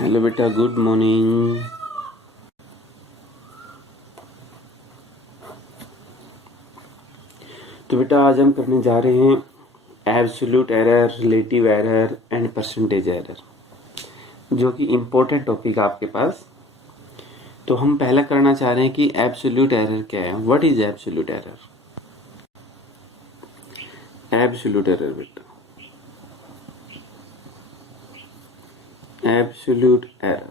Hello बेटा, good morning. तो बेटा आज हम करने जा रहे हैं absolute error, relative error and percentage error, जो कि इम्पोर्टेंट टॉपिक है आपके पास। तो हम पहला करना चाह रहे हैं कि एब्सोल्यूट एरर क्या है। What is absolute error? Absolute error बेटा, एब्सोल्यूट एरर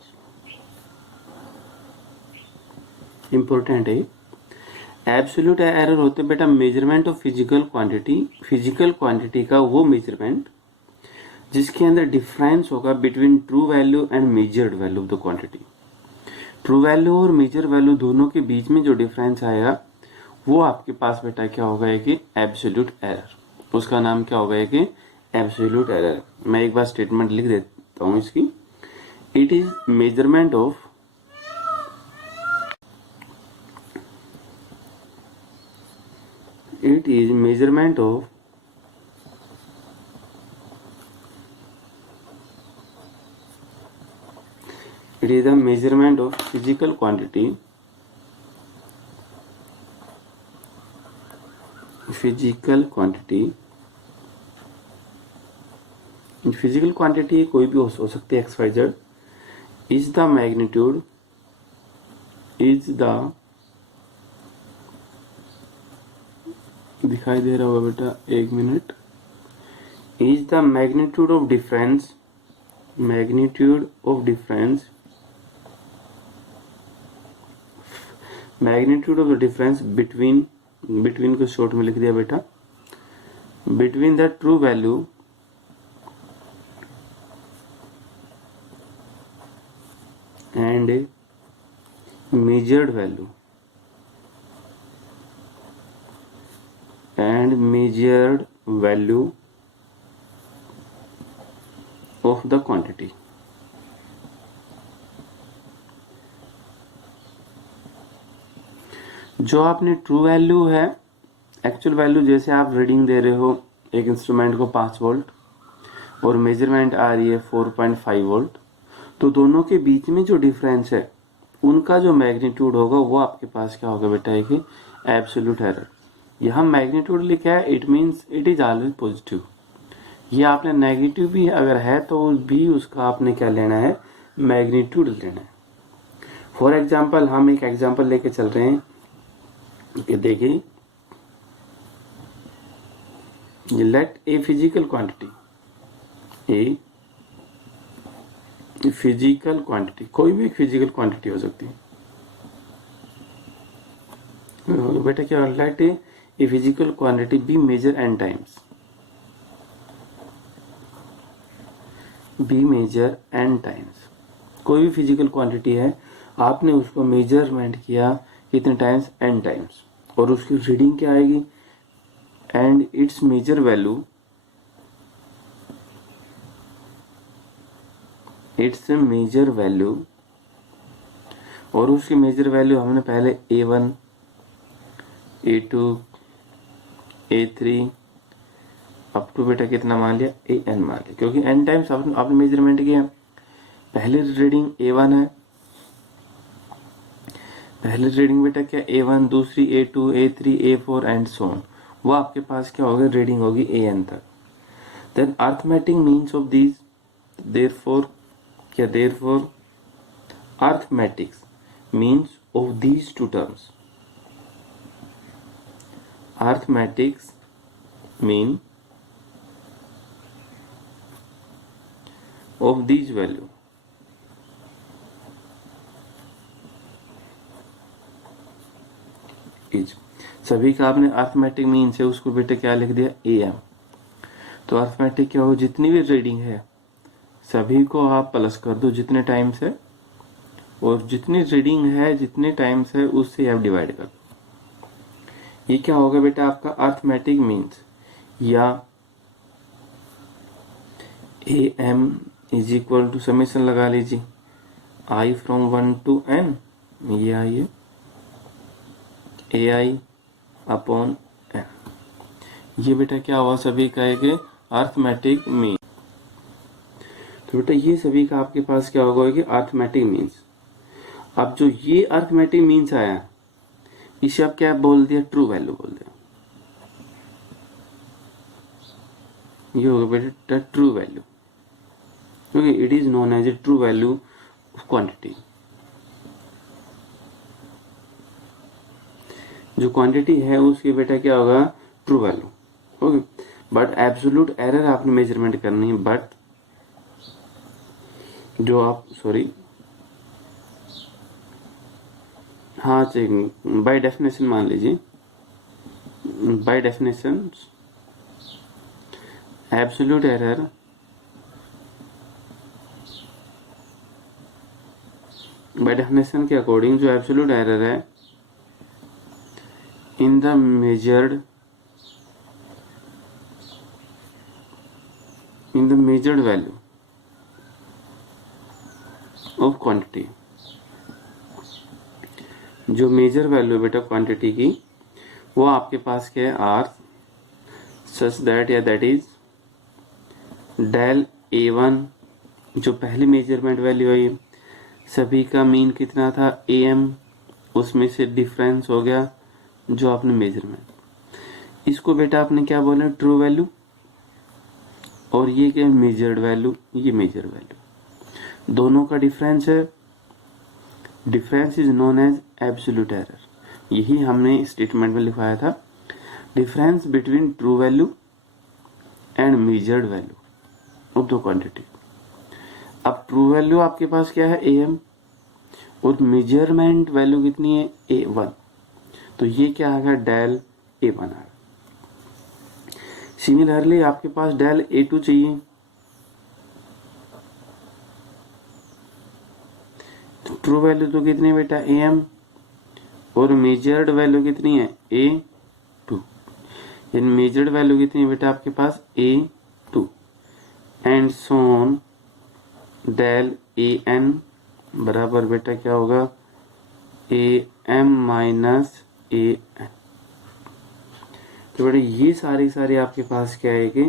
इम्पोर्टेंट है। एब्सोल्यूट एरर होते बेटा measurement of physical quantity, physical quantity का वो मेजरमेंट जिसके अंदर डिफरेंस होगा between true value and measured value of the quantity. True value और मेजर वैल्यू दोनों के बीच में जो डिफरेंस आएगा वो आपके पास बेटा क्या होगा, है कि एब्सोल्यूट एरर। उसका नाम क्या होगा, है कि एब्सोल्यूट एरर। मैं एक बार स्टेटमेंट लिख देता हूं इसकी। It is measurement of it is measurement of it is a measurement of physical quantity physical quantity कोई भी हो सकती है, X Y Z. Is the magnitude दिखाई दे रहा होगा बेटा, एक मिनट। Is the magnitude of difference magnitude of the difference between को शॉर्ट में लिख दिया बेटा, between the true value and measured value of the quantity। जो आपने ट्रू वैल्यू है, एक्चुअल वैल्यू, जैसे आप रीडिंग दे रहे हो एक इंस्ट्रूमेंट को 5 वोल्ट और मेजरमेंट आ रही है 4.5 वोल्ट, तो दोनों के बीच में जो डिफरेंस है उनका जो मैग्नीट्यूड होगा वो आपके पास क्या होगा बेटा, है कि एब्सोल्यूट एरर। यहाँ मैग्नीट्यूड लिखा है, it means it is always positive. ये आपने नेगेटिव भी अगर है तो भी उसका आपने क्या लेना है, मैग्नीट्यूड लेना है। फॉर एग्जाम्पल हम एक एग्जाम्पल लेके चल रहे हैं कि देखिए, लेट ए फिजिकल क्वांटिटी, कोई भी एक फिजिकल क्वांटिटी हो सकती है बेटा। क्या let a physical quantity be measure N times, कोई भी फिजिकल क्वांटिटी है, आपने उसको मेजरमेंट किया कितने टाइम्स, एन टाइम्स, और उसकी रीडिंग क्या आएगी, एंड इट्स मेजर वैल्यू और उसकी मेजर वैल्यू हमने पहले A1 A2 A3 up to बेटा कितना मान लिया, AN मान लिया, क्योंकि n टाइम्स आपने मेजरमेंट किया। पहली रीडिंग A1 है, पहली रीडिंग बेटा क्या A1, दूसरी A2 A3 A4 and so on, वो आपके पास क्या होगी, रीडिंग होगी AN तक। Then arithmetic means of these, therefore arithmetics means of these two terms, arithmetics mean of these value is, सभी का आपने अर्थमेटिक मीन से उसको बेटे क्या लिख दिया, AM। तो अर्थमेटिक क्या हो, जितनी भी रीडिंग है सभी को आप प्लस कर दो जितने टाइम्स है, और जितनी रीडिंग है जितने टाइम्स है उससे आप डिवाइड कर दो। ये क्या होगा बेटा आपका अर्थमेटिक मीन्स, या AM is equal to summation लगा लीजिए I फ्रॉम 1 to N, ये आइए AI अपॉन N। ये बेटा क्या हुआ, सभी का एक अर्थमेटिक मीन। तो बेटा ये सभी का आपके पास क्या होगा कि अर्थमेटिक मीन्स। अब जो ये अर्थमेटिक मीन्स आया इसे आप क्या बोल दिया, ट्रू वैल्यू बोल दिया। ये होगा बेटा ट्रू वैल्यू, क्योंकि it is known as a true value of quantity. जो क्वांटिटी है उसकी बेटा क्या होगा, ट्रू वैल्यू होगी। बट एब्सोल्यूट एरर आपने मेजरमेंट करनी है, बट जो आप हाँ बाय डेफिनेशन मान लीजिए, by definition absolute error by definition के अकॉर्डिंग जो एब्सोल्यूट एरर है in the measured value of quantity, जो मेजर वैल्यू बेटा क्वांटिटी की वो आपके पास क्या है, आर सच दैट या दैट इज डेल A1 जो पहली मेजरमेंट वैल्यू है, सभी का मीन कितना था AM, उसमें से डिफरेंस हो गया जो आपने मेजरमेंट, इसको बेटा आपने क्या बोला, ट्रू वैल्यू, और ये क्या मेजर्ड वैल्यू, ये मेजर वैल्यू, दोनों का डिफरेंस है, difference is known as absolute error. यही हमने स्टेटमेंट में लिखवाया था, difference between true value and measured value of the quantity. अब ट्रू वैल्यू आपके पास क्या है AM, और मेजरमेंट वैल्यू कितनी है A1, तो ये क्या आ गया, डेल A1 आ गया। सिमिलरली आपके पास डेल A2 चाहिए, तो ट्रू वैल्यू तो कितनी है बेटा AM, और मेजर्ड वैल्यू कितनी है A2, यानी मेजर्ड वैल्यू कितनी है बेटा आपके पास A2, एंड सोन डेल AN बराबर बेटा क्या होगा, AM माइनस AN। तो बेटा ये सारी आपके पास क्या है कि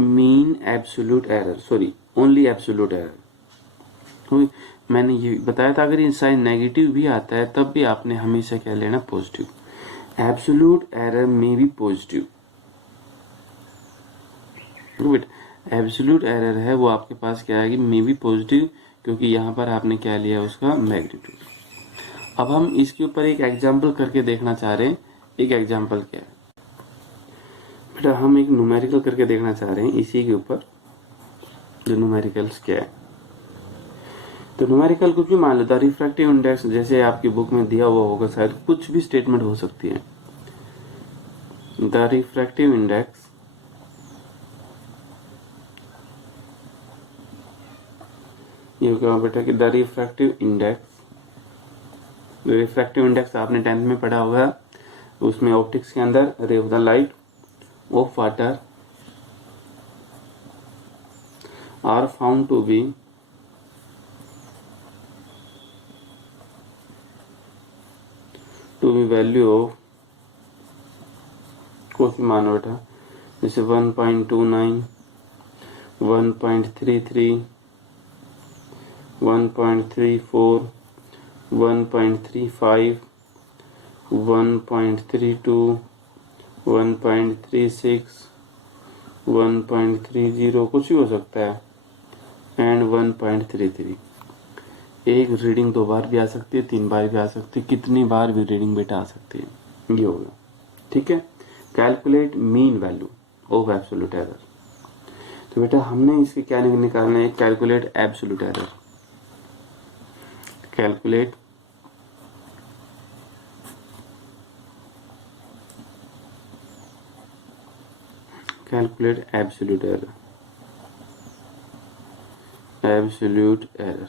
mean absolute error, sorry only absolute error. मैंने ये बताया था अगर साइन नेगेटिव भी आता है तब भी आपने हमेशा क्या लेना, पॉजिटिव। एब्सोल्यूट एरर में भी पॉजिटिव, एब्सोल्यूट एरर है वो आपके पास क्या आएगी, मे बी पॉजिटिव, क्योंकि यहाँ पर आपने क्या लिया उसका मैग्नीट्यूड। अब हम इसके ऊपर एक एग्जांपल करके देखना चाह रहे हैं। एक एग्जांपल क्या है बेटा, हम एक न्यूमेरिकल करके देखना चाह रहे हैं इसी के ऊपर, जो न्यूमेरिकल्स क्या है। तो न्यूमेरिकल कुछ भी मान लो, द रिफ्रैक्टिव इंडेक्स जैसे आपकी बुक में दिया हुआ होगा, शायद कुछ भी स्टेटमेंट हो सकती है। द रिफ्रैक्टिव इंडेक्स ये होगा बेटा कि द रिफ्रैक्टिव इंडेक्स आपने 10th में पढ़ा होगा, उसमें ऑप्टिक्स के अंदर ray of the light of water are found to be value of कुछ मानो बेटा, जैसे 1.29, 1.33, 1.34, 1.35, 1.32, 1.36, 1.30 कुछ भी हो सकता है, एंड 1.33। एक रीडिंग 2 बार भी आ सकती है, 3 बार भी आ सकती है, कितनी बार भी रीडिंग बेटा आ सकती है, ये होगा। ठीक है, calculate mean value of absolute error. तो बेटा हमने इसके क्या निकालना है, calculate absolute error. Calculate absolute error,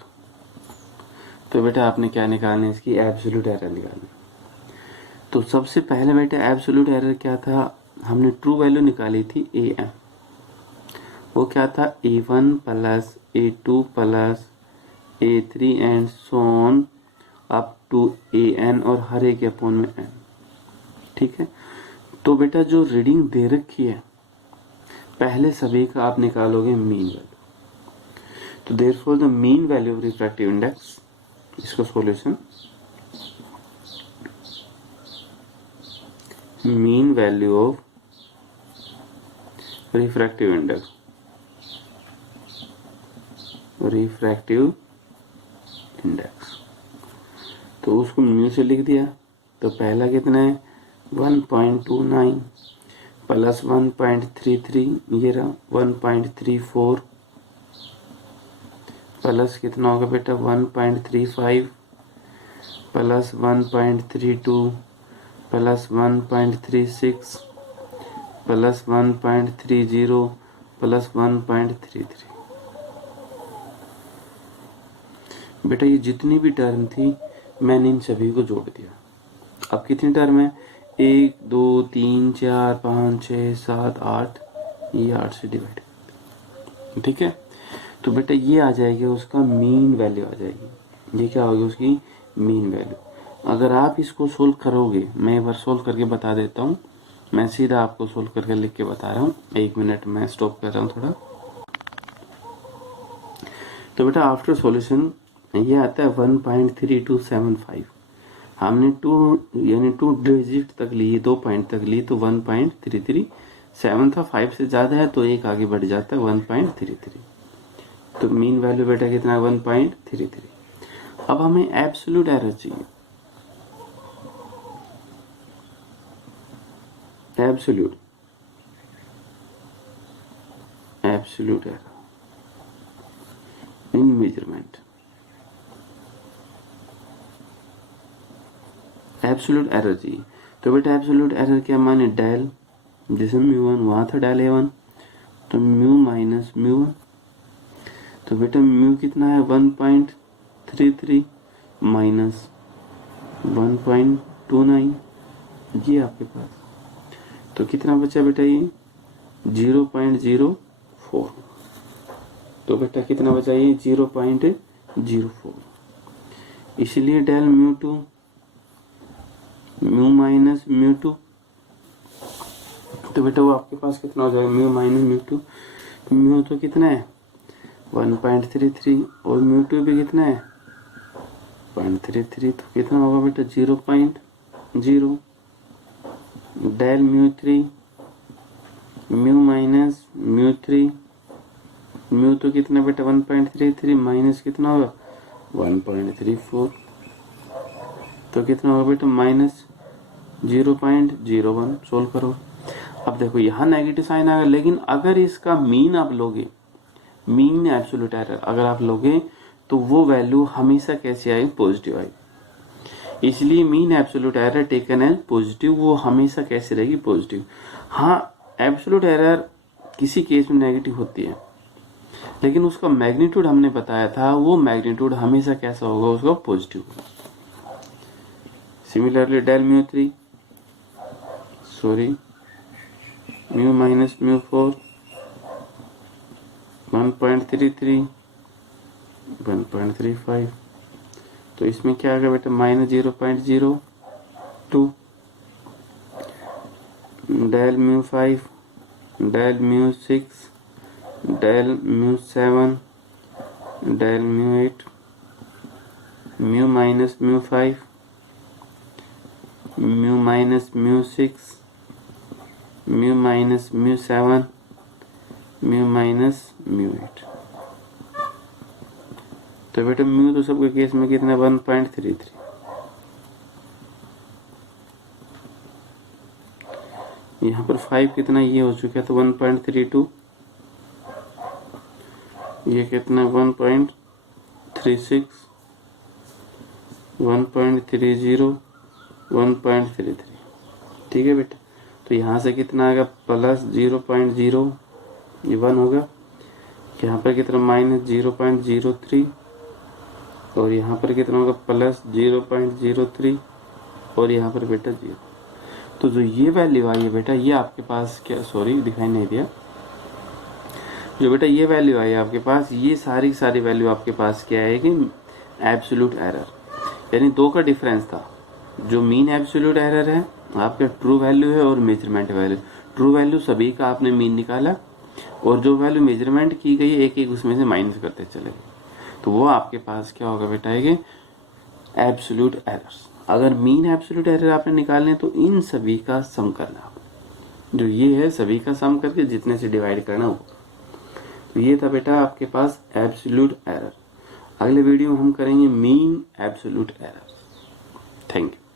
तो बेटा आपने क्या निकालना है, इसकी एब्सोल्यूट एरर निकालनी। तो सबसे पहले बेटा एब्सोल्यूट एरर क्या था, हमने ट्रू वैल्यू निकाली थी AM, वो क्या था A1 plus A2 plus A3 and so on up to AN, और हर एक अपोन में n। ठीक है, तो बेटा जो रीडिंग दे रखी है पहले सभी का आप निकालोगे मीन वैल्यू। तो therefore the mean value of refractive index, इसका solution, mean value of refractive index, refractive index, तो उसको म्यू से लिख दिया। तो पहला कितना है 1.29 प्लस 1.33, ये रहा 1.34 प्लस कितना होगा बेटा 1.35 प्लस 1.32 प्लस 1.36 प्लस 1.30 प्लस 1.33। बेटा ये जितनी भी टर्म थी मैंने इन सभी को जोड़ दिया। अब कितनी टर्म है 1 2 3 4 5 6 7 8, ये 8 से डिवाइड, ठीक है। तो बेटा ये आ जाएगी उसका मीन वैल्यू आ जाएगी। ये क्या होगी उसकी मीन वैल्यू। अगर आप इसको सोल्व करोगे, मैं एक बार सोल्व करके बता देता हूँ, मैं सीधा आपको सोल्व करके लिख के बता रहा हूँ। 1 मिनट मैं स्टॉप कर रहा हूँ थोड़ा। तो बेटा आफ्टर सॉल्यूशन ये आता है 1.3275। हमने 2 डिजिट तक लिए, 2 पॉइंट तक लिए, तो 1.337 था। 5 से ज्यादा है तो एक आगे बढ़ जाता है 1.33। तो मीन वैल्यू बेटा कितना है 1.33। अब हमें एब्सोल्यूट एरर चाहिए, absolute error in measurement. Absolute error चाहिए। तो बेटा एब्सोल्यूट एरर क्या माने डेल, जैसे μ1 वहां था डेल A1, तो म्यू माइनस म्यू। तो बेटा म्यू कितना है 1.33 माइनस 1.29, ये आपके पास। तो कितना बचा बेटा ये 0.04। तो बेटा कितना बचा ये 0.04। इसलिए डेल μ2 म्यू माइनस μ2, तो बेटा वो आपके पास कितना हो जाएगा म्यू माइनस μ2। म्यू तो कितना है 1.33 और μ2 भी कितना है 0.33, तो कितना होगा बेटा 0.0 डेल μ3 म्यू माइनस μ3। म्यू तो कितना बेटा 1.33 माइनस कितना होगा 1.34, तो कितना होगा बेटा माइनस 0.01। सोल्व करो। अब देखो यहाँ नेगेटिव साइन आ गया, लेकिन अगर इसका मीन आप लोगे, मीन एब्सोल्यूट एरर अगर आप लोगे, तो वो वैल्यू हमेशा कैसे आएगी पॉजिटिव आएगी। इसलिए mean absolute error taken as positive, वो हमेशा कैसे रहेगी पॉजिटिव। हाँ एब्सोल्यूट एरर किसी केस में नेगेटिव होती है, लेकिन उसका मैग्नीट्यूड हमने बताया था, वो मैग्नीट्यूड हमेशा कैसा होगा उसका पॉजिटिव होगा। सिमिलरली डेल μ3 म्यू माइनस μ4 1.33 1.35, तो इसमें क्या आ गया बेटा minus 0.02 del μ5 del μ6 del μ7 del μ8 mu minus μ5 mu minus μ6 mu minus μ7 mu minus μ8। तो बेटा म्यू तो सबके केस में कितना 1.33। यहाँ पर 5 कितना ये हो चुका है तो 1.32, ये कितना 1.36 1.30 1.33, ठीक है बेटा। तो यहाँ से कितना आएगा प्लस 0.0, ये 1 होगा। यहाँ पर कितना माइनस 0.03 और यहाँ पर कितना होगा प्लस 0.03 और यहाँ पर बेटा 0। तो जो ये वैल्यू आई है बेटा, ये आपके पास क्या, सॉरी दिखाई नहीं दिया, जो बेटा ये वैल्यू आई है आपके पास, ये सारी वैल्यू आपके पास क्या आएगी एब्सोल्यूट एरर, यानी दो का डिफरेंस था। जो मीन एब्सोल्यूट एरर है आपका ट्रू वैल्यू है और मेजरमेंट वैल्यू। ट्रू वैल्यू सभी का आपने मीन निकाला और जो वैल्यू मेजरमेंट की गई है एक एक उसमें से माइनस करते चले गए, तो वो आपके पास क्या होगा बेटा, ये एब्सोल्यूट एरर्स। अगर मीन एब्सोल्यूट एरर आपने निकालने तो इन सभी का सम करना, जो ये है सभी का सम करके जितने से डिवाइड करना हो। तो ये था बेटा आपके पास एब्सोल्यूट एरर। अगले वीडियो में हम करेंगे mean absolute error. Thank you.